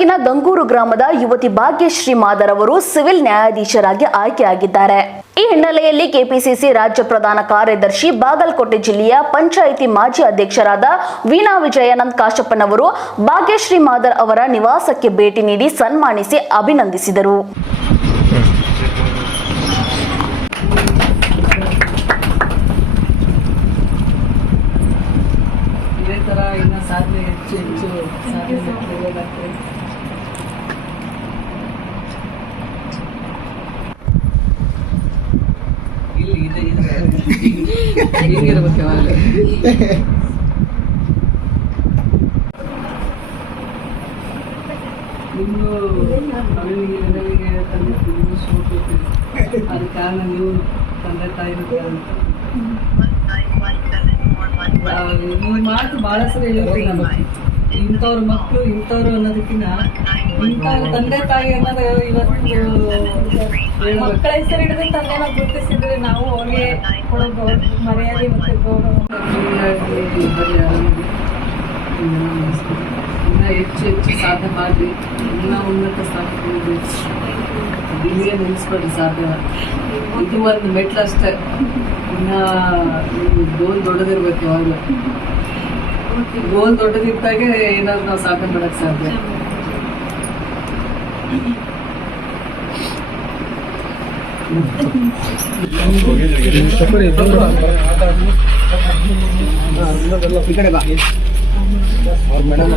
ತಾಲೂಕಿನ ಗಂಗೂರು ಗ್ರಾಮದ ಯುವತಿ ಭಾಗ್ಯಶ್ರೀ ಮಾದರ್ ಅವರು ಸಿವಿಲ್ ನ್ಯಾಯಾಧೀಶರಾಗಿ ಆಯ್ಕೆಯಾಗಿದ್ದಾರೆ. ಈ ಹಿನ್ನೆಲೆಯಲ್ಲಿ ಕೆಪಿಸಿಸಿ ರಾಜ್ಯ ಪ್ರಧಾನ ಕಾರ್ಯದರ್ಶಿ ಬಾಗಲಕೋಟೆ ಜಿಲ್ಲೆಯ ಪಂಚಾಯಿತಿ ಮಾಜಿ ಅಧ್ಯಕ್ಷರಾದ ವೀಣಾ ವಿಜಯಾನಂದ್ ಕಾಶಪ್ಪನವರು ಭಾಗ್ಯಶ್ರೀ ಮಾದರ್ ಅವರ ನಿವಾಸಕ್ಕೆ ಭೇಟಿ ನೀಡಿ ಸನ್ಮಾನಿಸಿ ಅಭಿನಂದಿಸಿದರು. ಸಾಧನೆ ಹೆಚ್ಚು ಸಾಧನೆ ಹೇಗಿರ್ಬೇಕು ಯಾವಾಗ ನಿಮ್ಗೂ ಅವನಿಗೆ ತಂದೆ ಅದ ಕಾರಣ ನೀವು ತಂದೆ ತಾಯಿ ಈ ಮಾತು ಬಹಳ ಸರಿ ಹೇಳ್ತೀನಿ ನಮಗೆ. ಇಂಥವ್ರ ಮಕ್ಕಳು ಇಂಥವ್ರು ಅನ್ನೋದಕ್ಕಿಂತ ಇಂಥವ್ರ ತಂದೆ ತಾಯಿ ಅನ್ನೋದು ಇವತ್ತು ಮಕ್ಕಳ ಹೆಸರು ಹಿಡಿದು ತಂದೆನ ಗುರುತಿಸಿದ್ರೆ ನಾವು ಅವ್ರಿಗೆ ಕೊಡೋ ಮರ್ಯಾದೆ ಮತ್ತು ಗೌರವ ಇನ್ನ ಹೆಚ್ಚು ಸಾಧನೆ ಮಾಡಿ ಇನ್ನ ಉನ್ನತ ಸ್ಥಾನಕ್ಕೆ ಇಲ್ಲಿಗೆ ನಿಲ್ಲಿಸ್ಬೇಡ್ರಿ ಸಾಧ್ಯ. ಇದು ಒಂದು ಮೆಟ್ಲು ಅಷ್ಟೇ. ಇನ್ನ ಗೋಲ್ ದೊಡ್ಡದಿರ್ಬೇಕು ಯಾವಾಗಲೂ. ಗೋಲ್ ದೊಡ್ಡದಿದ್ದಾಗೆ ಏನಾದ್ರು ನಾವು ಸಾಧನೆ ಮಾಡಕ್ ಸಾಧ್ಯ. ಈ ಕಡೆ ಬಾ. ಅವ್ರ ಮೇಡಮ್